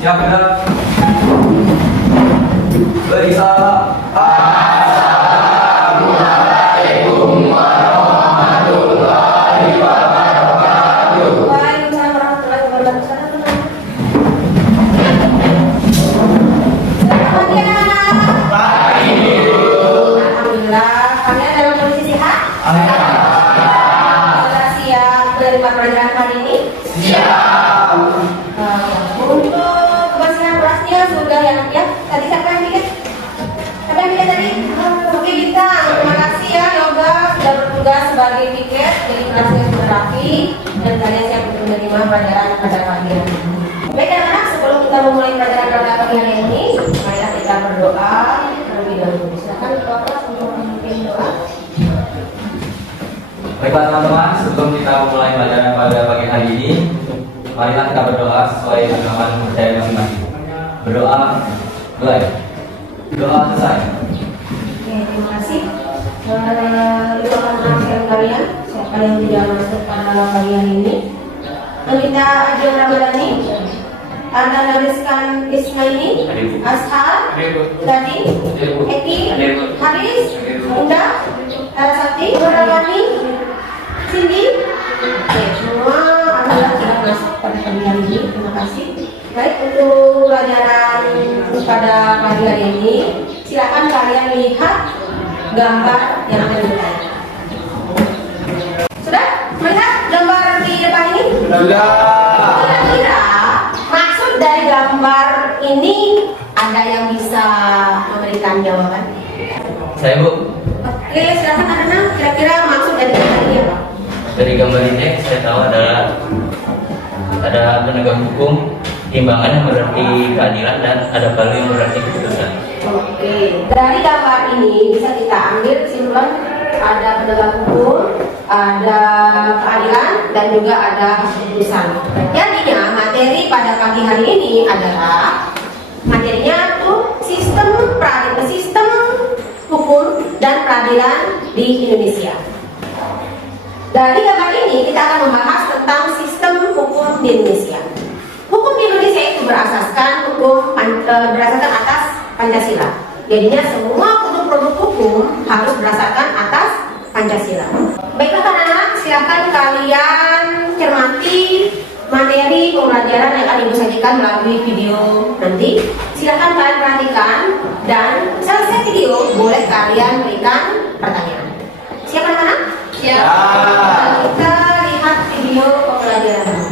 Siap, gerak. Beri salam. Assalamualaikum warahmatullahi wabarakatuh. Waalaikumsalam warahmatullahi wabarakatuh. Selamat pagi. Alhamdulillah, kalian dalam kondisi sehat? Sudah siap menerima pelajaran hari ini? Siap. Untuk kebersihan kelasnya sudah ya? Tadi siapa yang bikin? Siapa yang bikin tadi? Oke, kita terima kasih ya Yoga sudah bertugas sebagai piket. Jadi kelasnya sudah rapi dan kalian siap untuk menerima pelajaran pada pagi hari ini. Baik anak-anak, sebelum kita memulai pelajaran pada pagi hari ini, marilah kita berdoa terlebih dahulu. Silakan ketua kelas untuk memimpin doa. Baiklah teman-teman, sebelum kita memulai pelajaran pada pagi hari ini, marilah kita berdoa sesuai agama dan percaya masing-masing. Berdoa mulai. Doa selesai. Oke, terima kasih. Doakan anak kalian, siapa yang tidak masuk pada pagi hari ini. Kita Ajeng Ramadhani, ada Rizkan Ismaili, Ashar, Dadi, Eki, Haris, Bunda, Sakti, Nurani, Cindy. Oke, semua adalah sudah masuk pada pagi hari ini. Terima kasih. Baik, untuk pelajaran pada pagi hari ini, silakan kalian lihat gambar yang ada di depan. Sudah melihat gambar di depan ini? Sudah. Kira-kira maksud dari gambar ini ada yang bisa memberikan jawaban? Saya Bu, Oke, silakan anak-anak. Kira-kira maksud dari gambar ini apa? dari gambar ini saya tahu ada penegak hukum, timbangan yang berarti keadilan, dan ada palu yang berarti keputusan. Oke, dari gambar ini bisa kita ambil kesimpulan ada penegak hukum, ada keadilan, dan juga ada keputusan. Jadinya materi pada pagi hari ini adalah materinya tuh sistem hukum dan peradilan di Indonesia. Dari gambar ini kita akan membahas tentang sistem hukum di Indonesia. Hukum di Indonesia itu berdasarkan atas Pancasila. Jadinya semua produk hukum harus berdasarkan atas Pancasila. Baiklah anak-anak, silakan kalian cermati materi pembelajaran yang akan Ibu sajikan melalui video nanti. Silakan kalian perhatikan dan selesai video boleh kalian berikan pertanyaan. Siap anak-anak? Siap. Kita lihat video pembelajaran.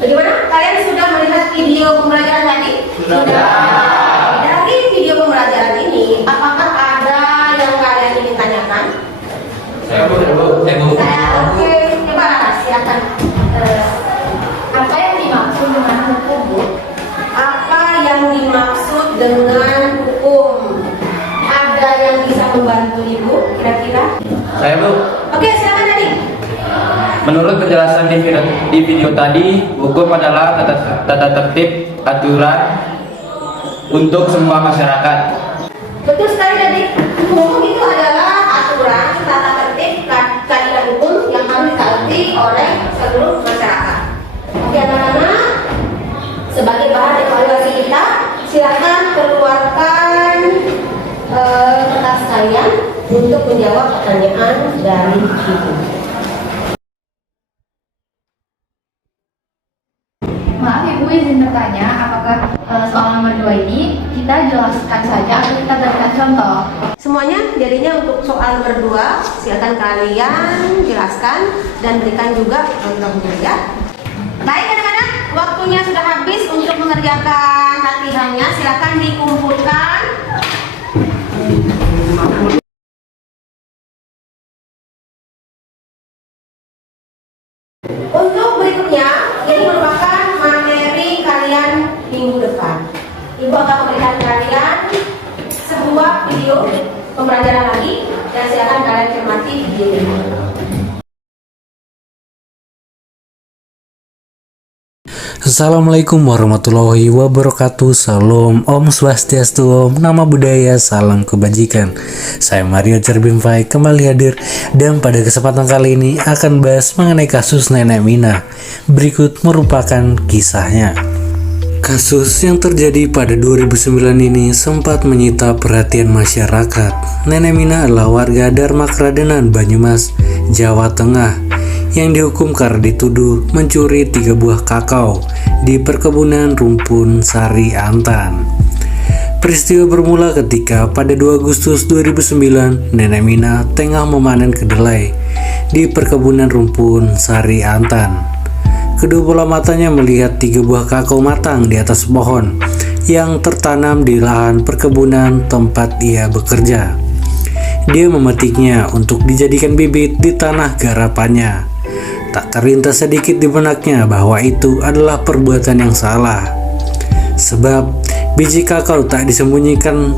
Bagaimana? Kalian sudah melihat video pembelajaran tadi? Sudah. Dari video pembelajaran ini, apakah ada yang kalian ingin tanyakan? Saya Bu. Oke, coba silakan. Apa yang dimaksud dengan hukum, Bu? Apa yang dimaksud dengan hukum? Ada yang bisa membantu Ibu kira-kira? Saya Bu. Oke, silakan tadi. Menurut penjelasan di video tadi, hukum adalah tata tertib aturan untuk semua masyarakat. Betul sekali tadi. Hukum itu adalah aturan, tata tertib, kaidah hukum yang harus ditaati oleh seluruh masyarakat. Oke anak-anak, sebagai bahan evaluasi kita, silakan keluarkan kertas kalian untuk menjawab pertanyaan dari Ibu. Maaf Ibu, izin bertanya, apakah soal nomor 2 ini kita jelaskan saja atau kita berikan contoh? Semuanya, jadinya untuk soal berdua, silakan kalian jelaskan dan berikan juga contohnya ya. Baik anak-anak, waktunya sudah habis untuk mengerjakan latihannya. Silakan dikumpulkan. Untuk berikutnya, ini merupakan materi kalian minggu depan. Ibu akan memberikan kalian sebuah video pembelajaran lagi dan silakan kalian cermati video ini. Assalamualaikum warahmatullahi wabarakatuh. Salam Om Swastiastu, Om Namo Buddhaya, salam kebajikan. Saya Mario Cerbimfai kembali hadir, dan pada kesempatan kali ini akan bahas mengenai kasus Nenek Mina. Berikut merupakan kisahnya. Kasus yang terjadi pada 2009 ini sempat menyita perhatian masyarakat. Nenek Mina adalah warga Dharma Kradenan, Banyumas, Jawa Tengah, yang dihukum karena dituduh mencuri 3 buah kakao di perkebunan rumpun Sari Antan. Peristiwa bermula ketika pada 2 Agustus 2009 Nenek Mina tengah memanen kedelai di perkebunan rumpun Sari Antan. Kedua bola matanya melihat 3 buah kakao matang di atas pohon yang tertanam di lahan perkebunan tempat ia bekerja. Dia memetiknya untuk dijadikan bibit di tanah garapannya. Tak terlintas sedikit di benaknya bahwa itu adalah perbuatan yang salah, sebab biji kakao tak disembunyikan,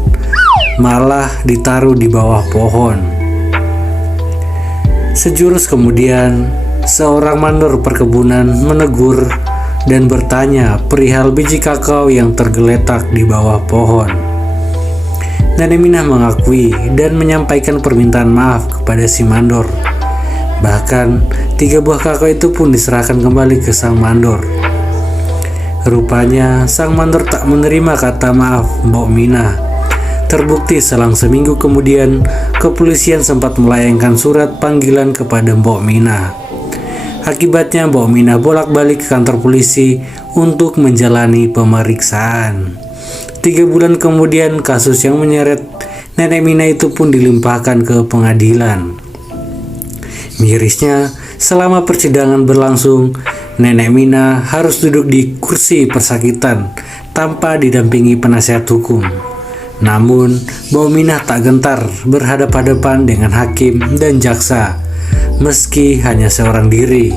malah ditaruh di bawah pohon. Sejurus kemudian, seorang mandor perkebunan menegur dan bertanya perihal biji kakao yang tergeletak di bawah pohon. Nenek Mina mengakui dan menyampaikan permintaan maaf kepada si mandor. Bahkan 3 buah kakao itu pun diserahkan kembali ke sang mandor. Rupanya sang mandor tak menerima kata maaf Mbok Mina. Terbukti selang seminggu kemudian kepolisian sempat melayangkan surat panggilan kepada Mbok Mina. Akibatnya Mbok Mina bolak-balik ke kantor polisi untuk menjalani pemeriksaan. 3 bulan kemudian kasus yang menyeret Nenek Mina itu pun dilimpahkan ke pengadilan. Mirisnya, selama persidangan berlangsung, Nenek Mina harus duduk di kursi persakitan tanpa didampingi penasihat hukum. Namun, Mbok Mina tak gentar berhadapan-hadapan dengan hakim dan jaksa, meski hanya seorang diri.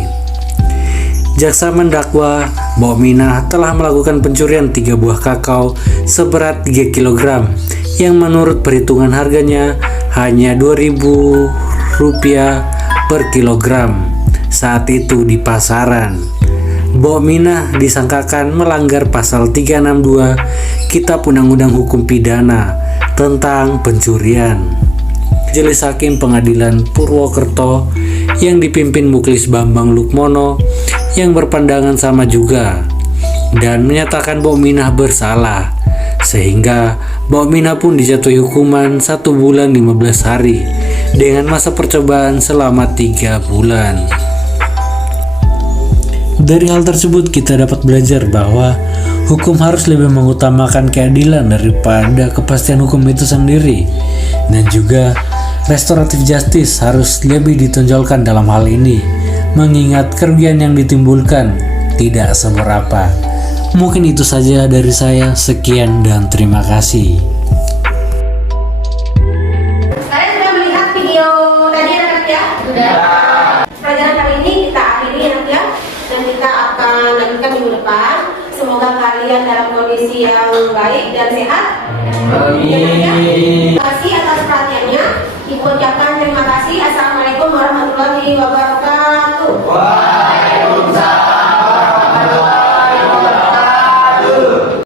Jaksa mendakwa Mbok Mina telah melakukan pencurian 3 buah kakao seberat 3 kg yang menurut perhitungan harganya hanya Rp2.000 per kilogram saat itu di pasaran. Mbok Mina disangkakan melanggar pasal 362 Kitab Undang-Undang Hukum Pidana tentang pencurian. Majelis Hakim Pengadilan Purwokerto yang dipimpin Muklis Bambang Lukmono yang berpandangan sama juga dan menyatakan Mbok Mina bersalah, sehingga Mbok Mina pun dijatuhi hukuman 1 bulan 15 hari dengan masa percobaan selama 3 bulan. Dari hal tersebut kita dapat belajar bahwa hukum harus lebih mengutamakan keadilan daripada kepastian hukum itu sendiri, dan juga restoratif justice harus lebih ditonjolkan dalam hal ini, mengingat kerugian yang ditimbulkan tidak seberapa. Mungkin itu saja dari saya, sekian dan terima kasih. Pelajaran kali ini kita akhiri ya, dan kita akan lanjutkan minggu depan. Semoga kalian dalam kondisi yang baik dan sehat. Terima kasih atas perhatiannya. Ibu ucapkan terima kasih. Assalamualaikum warahmatullahi wabarakatuh. Waalaikumsalam warahmatullahi wabarakatuh.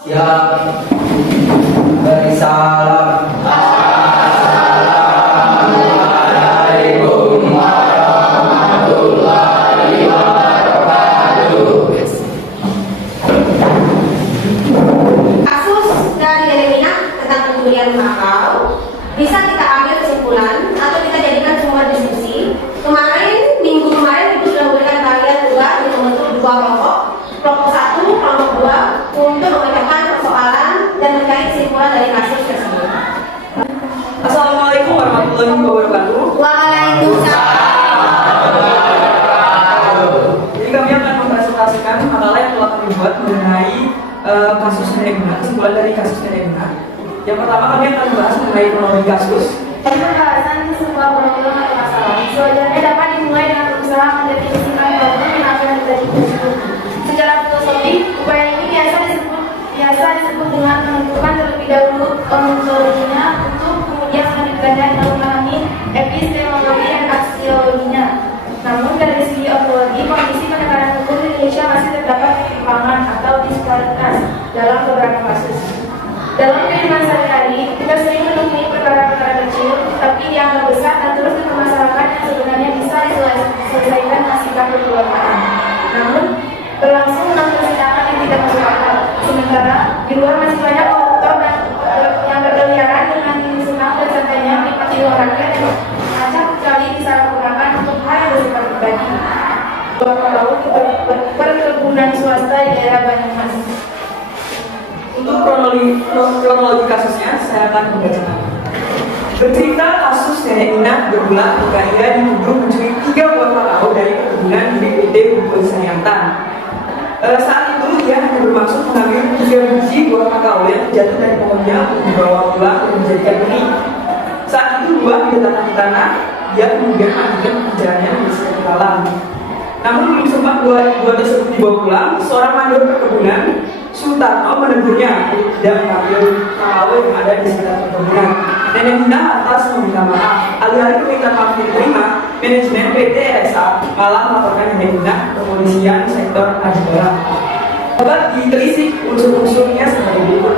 Siap. Beri salam. Assalamualaikum warahmatullahi wabarakatuh. Kasus dari Nenek Mina tentang pencurian kakao bisa kita ambil kesimpulan atau kita jadikan sumber diskusi. Minggu kemarin itu sudah memberikan kalian tugas untuk membentuk 2 kelompok. Kelompok 1, kelompok 2 untuk memecahkan persoalan dan mencari kesimpulan dari kasus tersebut. Assalamualaikum warahmatullahi wabarakatuh. Waalaikumsalam. Jadi kami akan mempresentasikan makalah yang telah kami buat mengenai kasus Nenek Mina, kesimpulan dari kasus Nenek Mina. Yang pertama kami akan membahas mengenai kronologi kasus. Pembahasan sebuah problem atau masalah sewajarnya dapat dimulai dengan berusaha mendefinisikan problem yang akan terjadi tersebut. Secara filosofi, upaya ini biasa disebut dengan menentukan banyak yang memahami epistemologi dan aksiologinya. Namun dari segi ontologi, kondisi penegakan hukum di Indonesia masih terdapat ketimpangan atau disparitas dalam beberapa kasus. Dalam kehidupan sehari-hari, kita sering menemui perkara-perkara kecil, tapi dianggap besar dan terus dipermasalahkan yang sebenarnya bisa diselesaikan dengan sikap berkeluargaan. Namun, berlangsung 6 persidangan yang tidak masuk akal. Sementara, di luar masih banyak koruptor dan yang berkeliaran dengan senang dan santainya menikmati uang rakyat yang acak kali disalahgunakan untuk hal yang bersifat pribadi. Beberapa tahun perkebunan swasta di daerah Banyumas. Untuk kronologi kasusnya, saya akan membacakan. Bercerita kasus nenek Ina berbulan Ida dituduh mencuri 3 buah kakao dari perkebunan di PT Bubur Sanyantan. Saat itu dia hanya bermaksud mengambil 3 biji buah kakao yang jatuh dari pohonnya untuk dibawa pulang dan menjadikan benih. Saat itu buah diletakkan di tanah, dia kemudian melanjutkan pekerjaannya di sekitar alam. Namun belum sempat buah tersebut dibawa pulang, seorang mandor perkebunan Sutarno menegurnya untuk tidak mengambil kakao yang ada di sekitar perkebunan. Nenek Ina atas meminta maaf. Alih-alih permintaan maaf diterima, manajemen PT RSA malah melaporkan Nenek Ina ke kepolisian sektor Ajibara. Dapat ditelisik unsur-unsurnya sebagai berikut.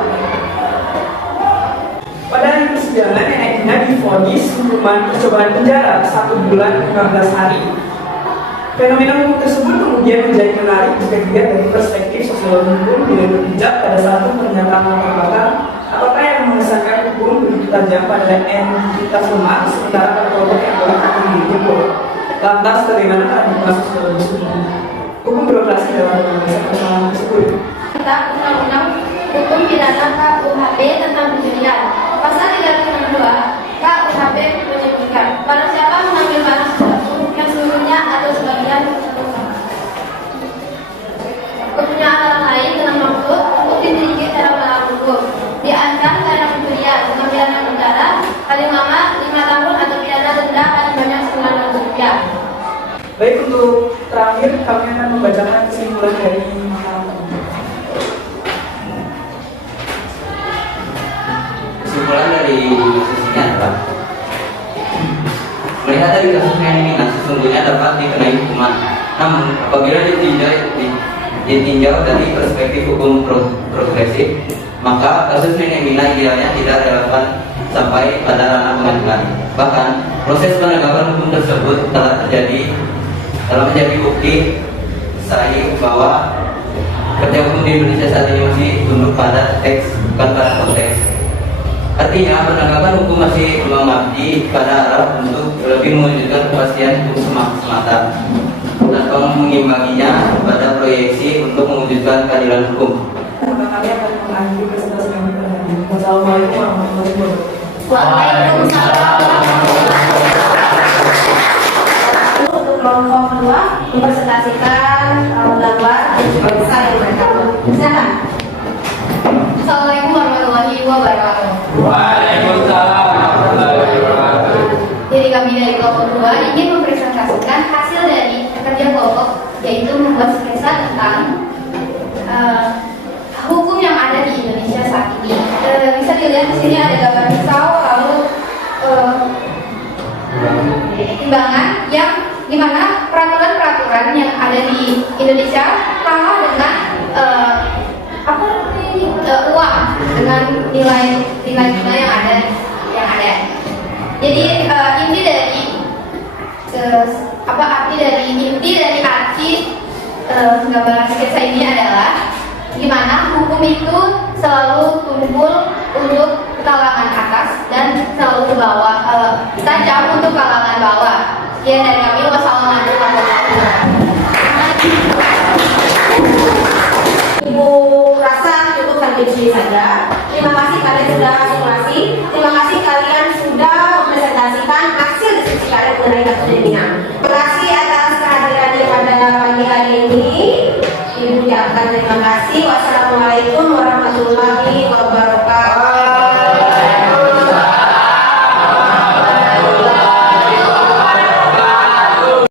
Pada hari persidangan, Nenek Ina divonis hukuman percobaan penjara 1 bulan 15 hari. Fenomena hukum tersebut kemudian menjadi menarik jika dilihat dari perspektif sosiologi hukum dengan berpijak pada satu pernyataan latar belakang apakah yang mengesankan hukum begitu tajam pada entitas lemah sementara pada kelompok yang boleh dihukum. Lantas bagaimana paradigma sosiologis hukum birokrasi dalam penyelesaian persoalan tersebut? Tentang Undang-Undang Hukum Pidana KUHP tentang penculian. Pasal 32 KUHP menyebutkan barang siapa mengambil barang yang seluruhnya atau sebagian kepunyaan orang lain dengan maksud untuk dimiliki secara melawan hukum diancam karena pencurian dengan pidana penjara paling lama 5 tahun atau pidana denda paling banyak 900 rupiah. Baik, untuk terakhir kami akan membacakan kesimpulan dari makalah. Kesimpulan dari kasusnya adalah melihat dari kasusnya ini, sesungguhnya dapat dikenai hukuman. Namun apabila ditinjau dari perspektif hukum progresif, maka kasus Nenek Mina idealnya tidak relevan sampai pada ranah pengadilan. Bahkan proses penegakan hukum tersebut telah menjadi bukti sahih bahwa kerja hukum di Indonesia saat ini masih tunduk pada teks bukan pada konteks. Artinya penegakan hukum masih mengabdi pada arah untuk lebih mewujudkan kepastian hukum semata tanpa mengimbanginya pada proyeksi untuk mewujudkan keadilan hukum. Kami akan mengakhiri presentasi kami pada hari ini. Wassalamualaikum warahmatullahi wabarakatuh. Waalaikumsalam. Untuk kelompok kedua mempresentasikan gambar dan juga besar yang mereka buat. Silakan. Assalamualaikum warahmatullahi wabarakatuh. Waalaikumsalam warahmatullahi wabarakatuh. Jadi kami dari kelompok 2 ingin mempresentasikan hasil dari kerja kelompok, yaitu membuat sketsa tentang hukum yang ada di Indonesia saat ini. Bisa dilihat di sini ada gambar pisau, lalu timbangan yang dimana peraturan-peraturan yang ada di Indonesia kalah dengan uang dengan nilai yang ada. Jadi inti dari arti gambaran sketsa ini adalah gimana hukum itu selalu tumpul untuk kalangan atas dan selalu ke bawah, tajam untuk kalangan bawah. Sekian dari kami. Wassalamualaikum warahmatullahi wabarakatuh. Ibu rasa cukup sampai di sini saja. Terima kasih kalian sudah simulasi. Terima kasih kalian sudah mempresentasikan hasil diskusi kalian mengenai kasus Nenek Ina. Terima kasih atas kehadirannya pada pagi hari ini. Ibu ucapkan terima kasih.